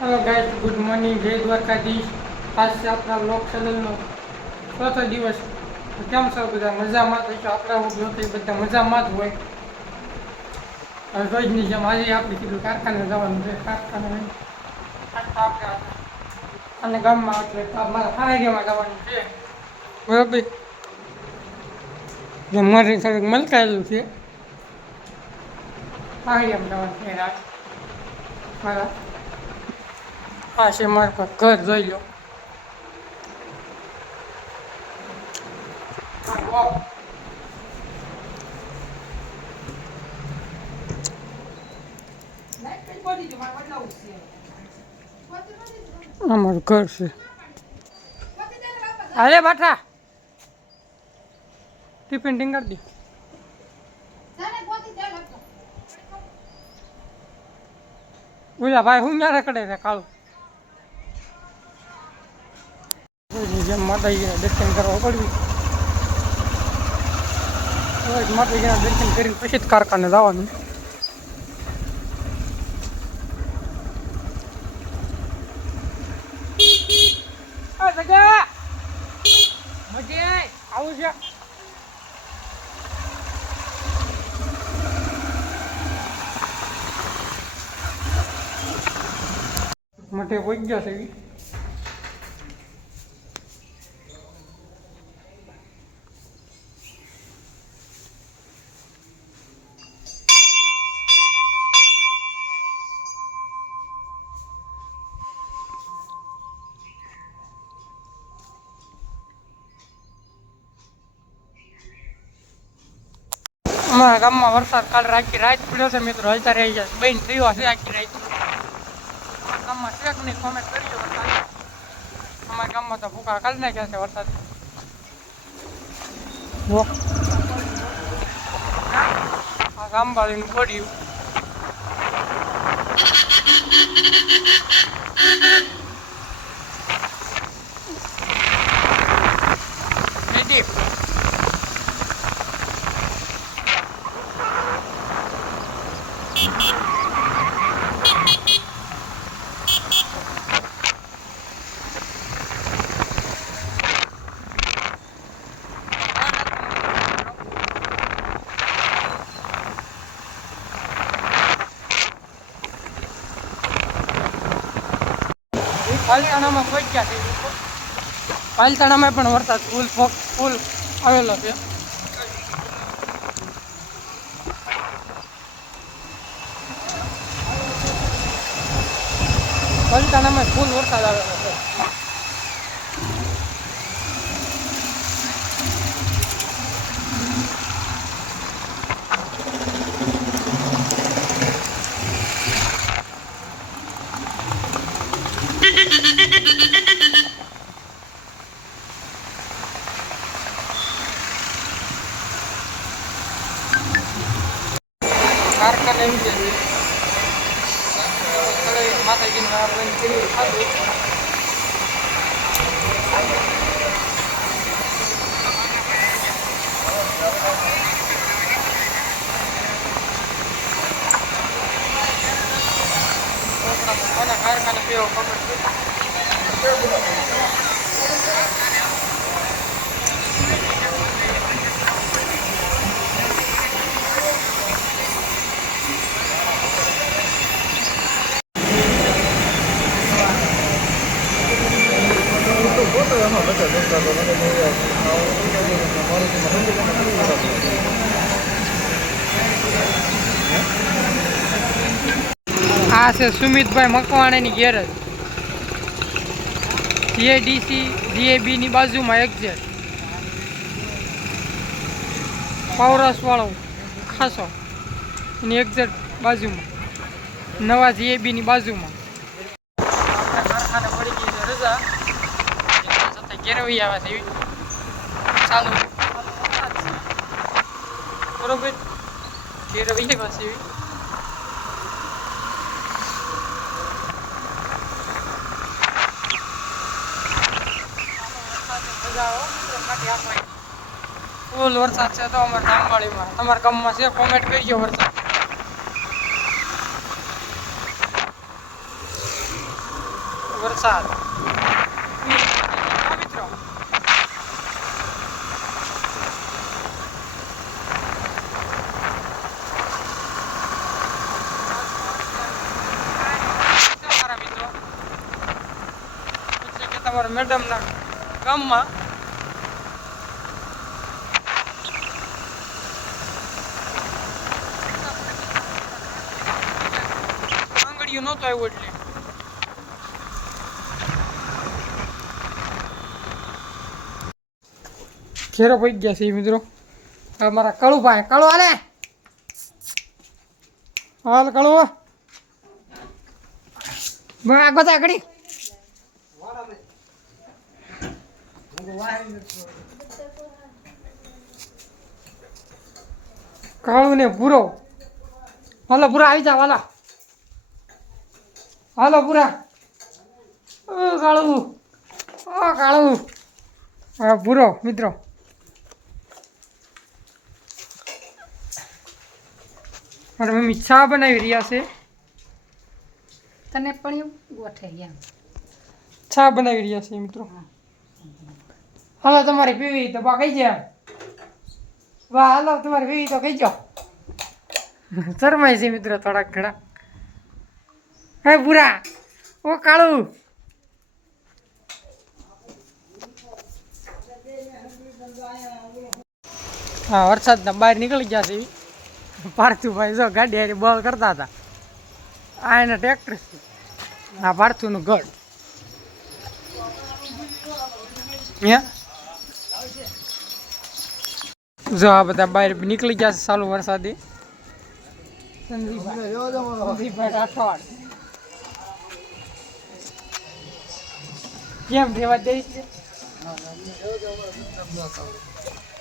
Hello guys, good morning, જય દ્વારકાધીશ. આજ છે આપણા લોક ચેનલનો ચોથો દિવસ. કેમ છો બધા? મજામાં તો છો? આપણે હું જોતી બધા મજામાં જ હોય. હવે રોજની જેમ આજે આપણે કીધું કારખાને જવાનું છે. કારખાને આપણે અને ગામમાં એટલે મારા ખાણીમાં જવાનું છે. બરાબર, મારે થોડુંક મલકાયેલું છે. ખાણીમાં જવાનું છે મારા. હા છે મારે ઘર જોઈ લો. અમારું ઘર છે. અરે બાઠા ટિફિન ટીંગાડી દે. બોલા ભાઈ, હું ક્યારે કરે છે કાળું? જેમ માતાજીના દર્શન કરવા પડ્યું. માતાજીના દર્શન કરીને પછી જ કારખાને જવાનું. આવું છે. માટે પહોંચ ગયા છે. અમારા ગામમાં વરસાદ કાલ આખી રાત પડ્યો છે મિત્રો. હલતા રહી જાય બેન થયો છે આખી રાત. ગામમાં શેક ની કોમેન્ટ કરી વરસાદ. અમારા ગામમાં તો ભૂકા કાઢી નાખ્યા છે વરસાદ. આ ગામવાળીનું પડ્યું. પાલતાણામાં પહોંચ્યા છે. પાલતાણામાં પણ વરસાદ ફૂલ આવેલો છે. પાલતાણામાં ફૂલ વરસાદ આવેલો છે. કારખાને એમ છે માતાજીનું ખાધું. કારખાને પીવો ખબર આ છે સુમિતભાઈ મકવાણાની ગેરેજ. જીએડીસી જીએબીની બાજુમાં એક્ઝેક્ટ પાવરસ વાળો ખાસો એની એક્ઝેક્ટ બાજુમાં નવા જીએબીની બાજુમાં. કારખાને પડી ગઈ છે રજા. ઘેરવી આવે છે એવી ચાલુ બરોબર. ઘેરવી પાસે એવી ફૂલ વરસાદ છે તો અમારા ગામવાળીમાં. તમારા ગામમાં છે? કોમેન્ટ કરજો. વરસાદ વરસાદ મિત્રો તમારા મેડમના ગામમાં આંગળીઓ નહોતો આવ્યો એટલે ઘેરો પડી ગયા છે મિત્રો. અમારા કળું ભાઈ કળું હાલે હાલ કળું ગોતા ઘડી કાળું ને પૂરો હાલો પૂરા આવી જાવ હાલો હાલો પૂરા કાળું કાળું હા પૂરો મિત્રો મારા મમ્મી ચા બનાવી રહ્યા છે. તને પણ ગોઠે એમ ચા બનાવી રહ્યા છે મિત્રો. હાલો તમારે પીવી તો બા કહી જાય વાહ હાલો તમારે પીવી તો કહી જાઓ. શરમાય છે મિત્રો થોડાક ઘણા. હે પૂરા ઓ કાળું હા વરસાદના બહાર નીકળી ગયા છે. પાર્થુભાઈ જો ગાડી હારી બળ કરતા હતા. આ એના ટ્રેક્ટર છે. આ પાર્થુનું ગઢ જો આ બધા બહાર નીકળી ગયા છે ચાલુ વરસાદે. સંદીપભાઈ રાઠોડ કેમ રેવા દે છે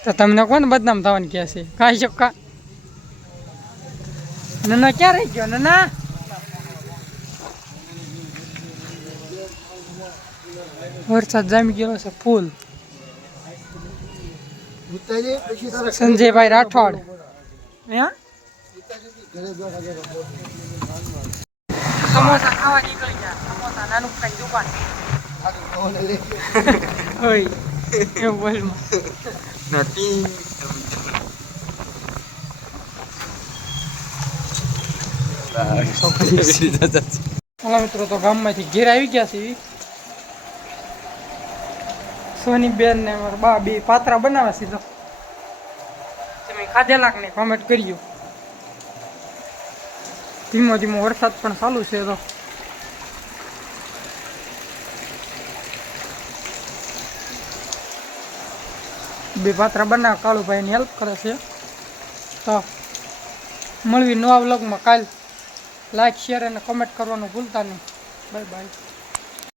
તો તમને કોણ બદનામ થવાનું કહે છે કાંઈ ચોક્કા નાના ક્યાં રહી ગયો નાના વરસાદ જામી ગયો છે ફૂલ. સંજયભાઈ રાઠોડ સમોસા ખાવા નીકળી ગયા. સમોસા નાનું કઈ દુકાન હોય એવું બોલમાં નથી. હાલો મિત્રો તો ગામમાંથી ઘેર આવી ગયા છે. સોની બેન ને મારા બા બે પાત્રા બનાવે છે. તો તમે ખાધેલા કે નહીં કોમેન્ટ કરજો. ધીમો ધીમો વરસાદ પણ ચાલુ છે. તો બે પાત્રા બનાવે કાળુભાઈની હેલ્પ કરે છે. તો મળવી નવા વ્લોગમાં કાલ લાઈક શેર અને કોમેન્ટ કરવાનું ભૂલતા નહીં. Bye bye.